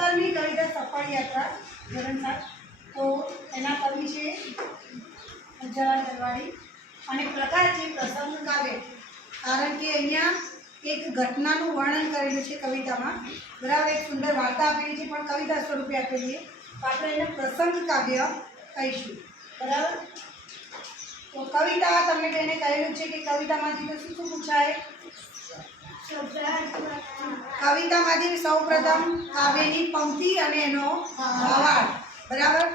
17મી કવિતા સફળ યાત્રા ધોરણ 7 તો એના કવિ છે જવાહર દરવાડી અને પ્રકાર છે પ્રસંગ કાવ્ય। કારણ કે અહીંયા એક ઘટનાનું વર્ણન કરેલું છે કવિતામાં, બરાબર। એક સુંદર વાર્તા આપેલી છે પણ કવિતા સ્વરૂપે આપેલી છે, તો આપણે એને પ્રસંગ કાવ્ય કહીશું, બરાબર। તો કવિતા તમને તેને કહેલું છે કે કવિતામાંથી શું શું પૂછાય? કવિતામાંથી સૌપ્રથમ કાવ્યની પંક્તિ અને એનો ભાવાર્થ, બરાબર।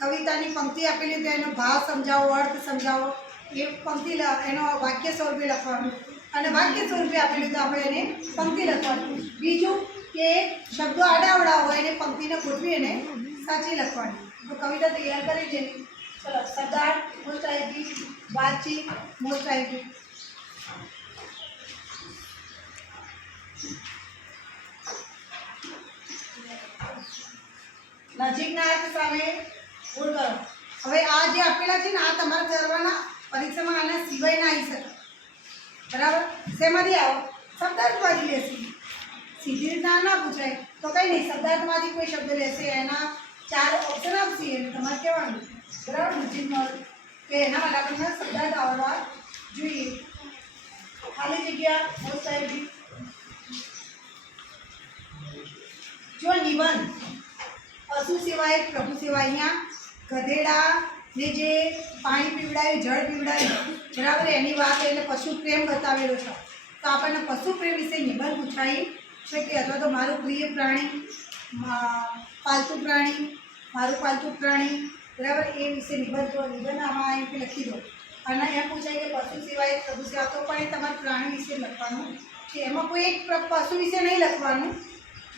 કવિતાની પંક્તિ આપેલી તો એનો ભાવ સમજાવો, અર્થ સમજાવો, એ પંક્તિ એનો વાક્ય સ્વરૂપે લખવાનું, અને વાક્ય સ્વરૂપે આપેલું તો આપણે એને પંક્તિ લખવાની। બીજું કે શબ્દો આડાવડા હોય એને પંક્તિને ગોઠવી એને સાચી લખવાની। તો કવિતા તૈયાર કરી છે। ચલો, શબ્દાર્થ મોસ્ટ આઈપી, વાતચીત મોસ્ટ આઈપી। નજીકના અર્થ સામે ભૂલ કરો। હવે આ જે આપેલા છે ને આ તમારે કરવાના, પરીક્ષામાં આના સિવાય ના આવી શકે, બરાબર। શેમાંથી આવો? શબ્દાર્થમાંથી લેશે, સીધી રીતના ના પૂછાય તો કંઈ નહીં, શબ્દાર્થમાંથી કોઈ શબ્દ લેશે, એના 4 ઓપ્શન આપશે એને તમારે કહેવાનું, બરાબર। નજીકનો કે એના માટે આપણને શબ્દાર્થ આવડવા જોઈએ। ખાલી જગ્યા મોસ્ટ આઈપી। જો નિબંધ પશુ સિવાય પ્રભુ સિવાય, અહીંયા ગધેડાને જે પાણી પીવડાયું, જળ પીવડાયું, બરાબર, એની વાત એટલે પશુ પ્રેમ બતાવેલો છે, તો આપણને પશુ પ્રેમ વિશે નિબંધ પૂછાઈ શકે, અથવા તો મારું પ્રિય પ્રાણી, પાલતુ પ્રાણી, મારું પાલતુ પ્રાણી, બરાબર, એ વિશે નિબંધ આમાં અહીં લખી દો। અને એમ પૂછાય કે પશુ સિવાય પ્રભુ સિવાય, તો પણ એ તમારે પ્રાણી વિશે લખવાનું છે, એમાં કોઈ એક પશુ વિશે નહીં લખવાનું,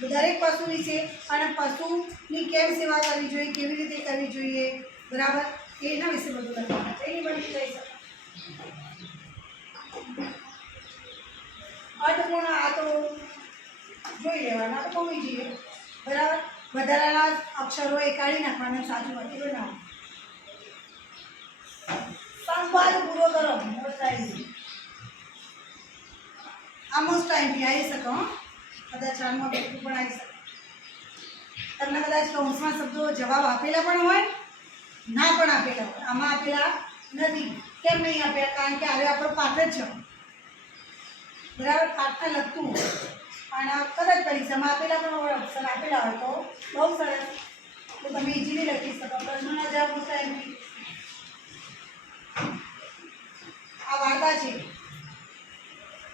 દરેક પશુ વિશે, અને પશુની કેમ સેવા કરવી જોઈએ, કેવી રીતે કરવી જોઈએ, બરાબર, એના વિશે બધું લખવાનું, એની બની થઈ શકે। અર્થપૂર્ણ આ તો જોઈ લેવાના, તો હોવી જોઈએ, બરાબર। વધારાના અક્ષરો એ કાઢી નાખવાના, સાચું વાક્ય ના। સંવાદ પૂરો કરો મોસ્ટ આઈપી, આ મોસ્ટ આઈપી આવી શકો, કદાચ આમાં બેઠું પણ આવી શકે, તમને કદાચ કૌંસમાં શબ્દો જવાબ આપેલા પણ હોય, ના પણ આપેલા હોય, આમાં આપેલા નથી। કેમ નહીં આપ્યા? કારણ કે હવે આપણો પાઠ જ છે, બરાબર, પાઠને લગતું હોય, અને કદાચ પરીક્ષામાં આપેલા પણ હોય, ઓપ્શન આપેલા હોય તો બહુ સરસ, તો તમે ઇઝીલી લખી શકો। પ્રશ્નોના જવાબ મોસ્ટ આઈપી। આ વાર્તા છે,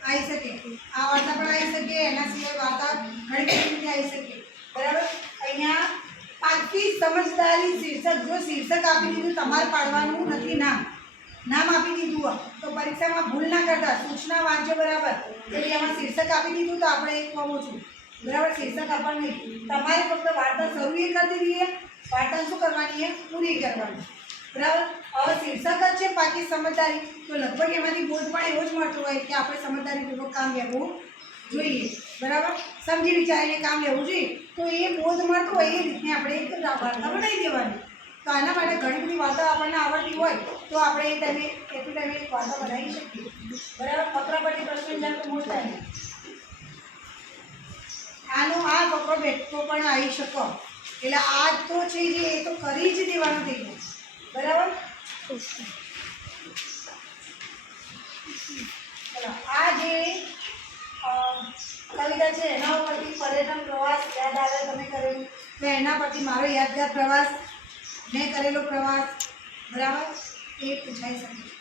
આવી શકે, આ વાર્તા પણ આવી શકે, એના સિવાય વાર્તા ઘણી રીતે આવી શકે, બરાબર। અહીંયા પાકી સમજદારી શીર્ષક, જો શીર્ષક આપી દીધું, તમારે પાડવાનું નથી, નામ આપી દીધું હોય તો પરીક્ષામાં ભૂલ ના કરતા, સૂચના વાંચો, બરાબર, કે ભાઈ આમાં શીર્ષક આપી દીધું તો આપણે એક કહું છું, બરાબર, શીર્ષક આપવાનું નહીં, તમારે ફક્ત વાર્તા શરૂ એ કરી દીધી, વાર્તા શું કરવાની છે? પૂરી કરવાની, બરાબર। હવે શીર્ષક જ છે પાકી સમજદારી, તો લગભગ એમાંથી બોધ પણ એવો જ મળતો હોય કે આપણે સમજદારીપૂર્વક કામ લેવું જોઈએ, બરાબર, સમજી વિચારીને કામ લેવું જોઈએ, તો એ બોધ મળતો હોય એ રીતને આપણે એક વાર્તા બનાવી દેવાની। તો આના માટે ઘણી બધી વાર્તા આપણને આવડતી હોય તો આપણે એ ટાઈમે એટલું ટાઈમે એક વાર્તા બનાવી શકીએ, બરાબર। ફકરા પરથી પ્રશ્ન જાણ તો મોટા થાય, આનો આ ફકરો બેઠો પણ આવી શકો, એટલે આ તો છે જે એ તો કરી જ દેવાનું થઈ જાય, બરાબર। ચલો, આ જે કવિતા છે એના ઉપરથી પર્યટન પ્રવાસ યાદ આવે તમે કરેલું, તો એના પરથી મારો યાદગાર પ્રવાસ, મેં કરેલો પ્રવાસ, બરાબર, એ પૂછાઈ શકે।